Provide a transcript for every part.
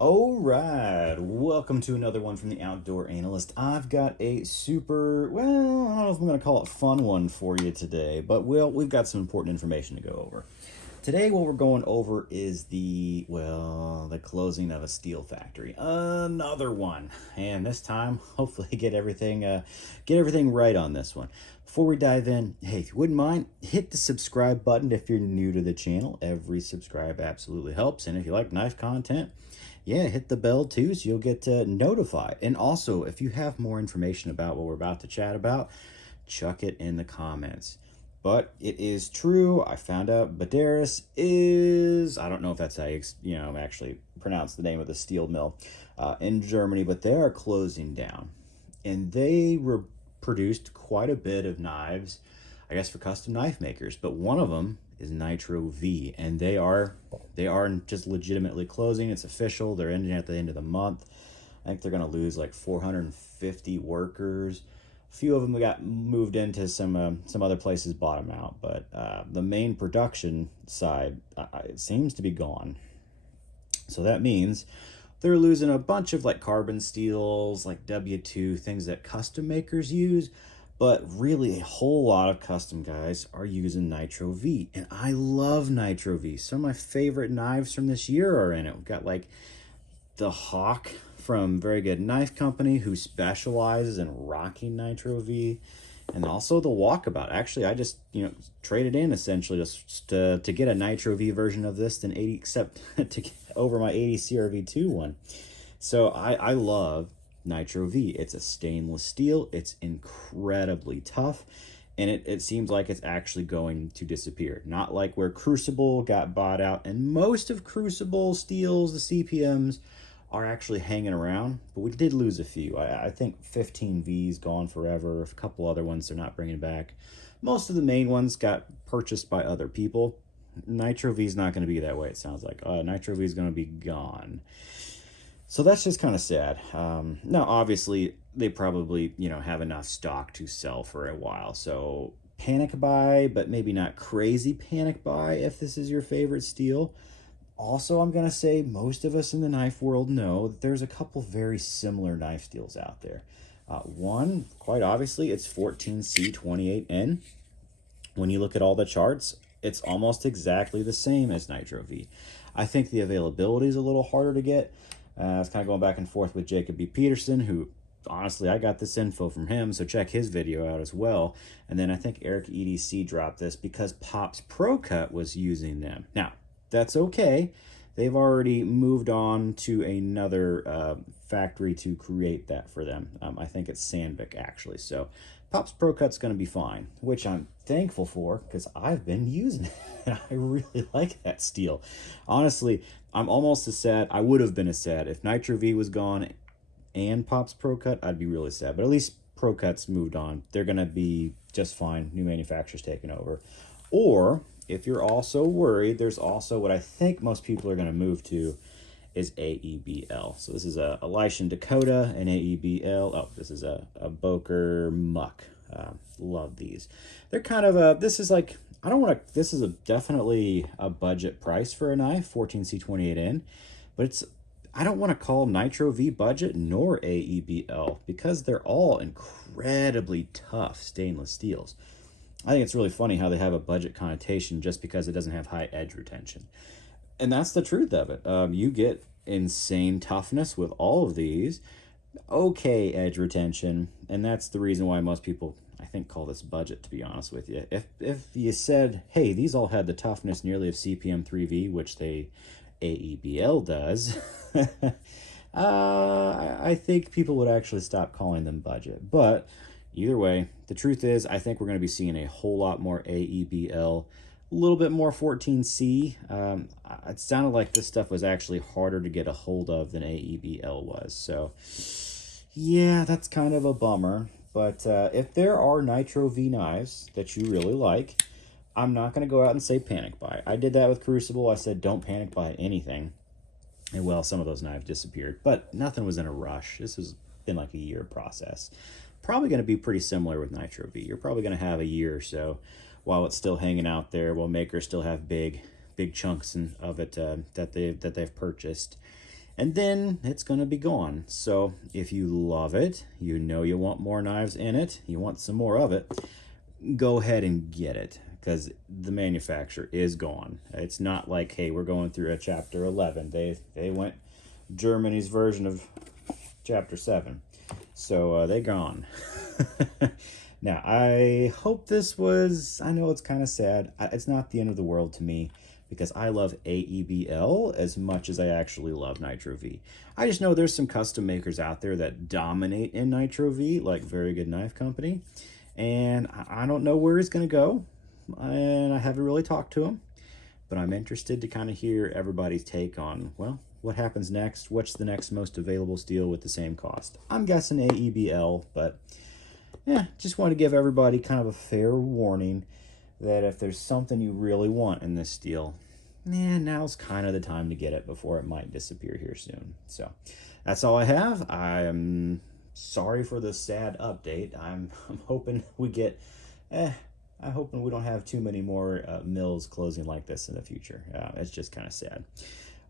All right, welcome to another one from the Outdoor Analyst. I've got a super, well, I don't know if I'm going to call it fun one for you today, but we've got some important information to go over. Today, what we're going over is the closing of a steel factory. Another one, and this time, hopefully, get everything right on this one. Before we dive in, hey, if you wouldn't mind, hit the subscribe button if you're new to the channel. Every subscribe absolutely helps, and if you like knife content, yeah, hit the bell too so you'll get notified. And also, if you have more information about what we're about to chat about, chuck it in the comments. But it is true, I found out Baderas is, I don't know if that's how you actually pronounce the name of the steel mill in Germany, but they are closing down. And they produced quite a bit of knives, I guess, for custom knife makers, but one of them is Nitro V, and they are just legitimately closing. It's official. They're ending at the end of the month. I think they're going to lose like 450 workers. A few of them got moved into some other places, bought them out, but the main production side it seems to be gone. So that means they're losing a bunch of like carbon steels, like W2, things that custom makers use. But really, a whole lot of custom guys are using Nitro V. And I love Nitro V. Some of my favorite knives from this year are in it. We've got like the Hawk from Very Good Knife Company, who specializes in rocking Nitro V. And also the Walkabout. Actually, I just, traded in essentially just to get a Nitro V version of this than 80, except to get over my 80 CRV2 one. So I love Nitro V. It's a stainless steel. It's incredibly tough, and it seems like it's actually going to disappear. Not like where Crucible got bought out, and most of Crucible steels, the CPMs, are actually hanging around, but we did lose a few. I think 15 V's gone forever. A couple other ones they're not bringing back. Most of the main ones got purchased by other people. Nitro V is not going to be that way, it sounds like. Nitro V is going to be gone. So that's just kind of sad. Now, obviously, they probably, have enough stock to sell for a while. So panic buy, but maybe not crazy panic buy if this is your favorite steel. Also, I'm going to say most of us in the knife world know that there's a couple very similar knife steels out there. One, quite obviously, it's 14C28N. When you look at all the charts, it's almost exactly the same as Nitro V. I think the availability is a little harder to get. I was kind of going back and forth with Jacob B. Peterson, who, honestly, I got this info from him, so check his video out as well. And then I think Eric EDC dropped this because Pop's Pro Cut was using them. Now, that's okay. They've already moved on to another factory to create that for them. I think it's Sandvik, actually. So Pop's Pro Cut's going to be fine, which I'm thankful for because I've been using it, and I really like that steel. Honestly, I'm almost as sad. I would have been as sad if Nitro V was gone and Pop's Pro Cut. I'd be really sad, but at least Pro Cut's moved on. They're going to be just fine. New manufacturers taking over. Or if you're also worried, there's also what I think most people are going to move to is AEBL. So this is a Lishen Dakota, an AEBL. Oh, this is a Boker Muck. Love these. They're kind of this is like, I don't want to, this is definitely a budget price for a knife, 14C28N, but I don't want to call Nitro V budget nor AEBL because they're all incredibly tough stainless steels. I think it's really funny how they have a budget connotation just because it doesn't have high edge retention. And that's the truth of it. You get insane toughness with all of these, okay edge retention, and that's the reason why most people, I think, call this budget, to be honest with you. If you said, hey, these all had the toughness nearly of CPM 3V, which they AEBL does, I think people would actually stop calling them budget. But either way, the truth is, I think we're going to be seeing a whole lot more AEBL, a little bit more 14C. It sounded like this stuff was actually harder to get a hold of than AEBL was. So, yeah, that's kind of a bummer. But if there are Nitro V knives that you really like, I'm not going to go out and say panic buy. I did that with Crucible. I said don't panic buy anything. And, well, some of those knives disappeared. But nothing was in a rush. This has been like a year process. Probably going to be pretty similar with Nitro V. You're probably going to have a year or so while it's still hanging out there, while makers still have big chunks of it that they've purchased. and then it's going to be gone. So if you love it, you know you want more knives in it, you want some more of it, go ahead and get it, because the manufacturer is gone. It's not like, hey, we're going through a chapter 11. They went Germany's version of chapter 7. So they're gone. Now, I hope this was, I know it's kind of sad. It's not the end of the world to me, because I love AEBL as much as I actually love Nitro V. I just know there's some custom makers out there that dominate in Nitro V, like Very Good Knife Company. And I don't know where he's going to go, and I haven't really talked to him. But I'm interested to kind of hear everybody's take on, well, what happens next? What's the next most available steel with the same cost? I'm guessing AEBL, but yeah, just want to give everybody kind of a fair warning that if there's something you really want in this steel, now's kind of the time to get it before it might disappear here soon. So that's all I have. I'm sorry for the sad update. I'm hoping we get, I'm hoping we don't have too many more mills closing like this in the future. It's just kind of sad.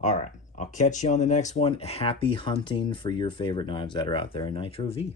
All right, I'll catch you on the next one. Happy hunting for your favorite knives that are out there in Nitro V.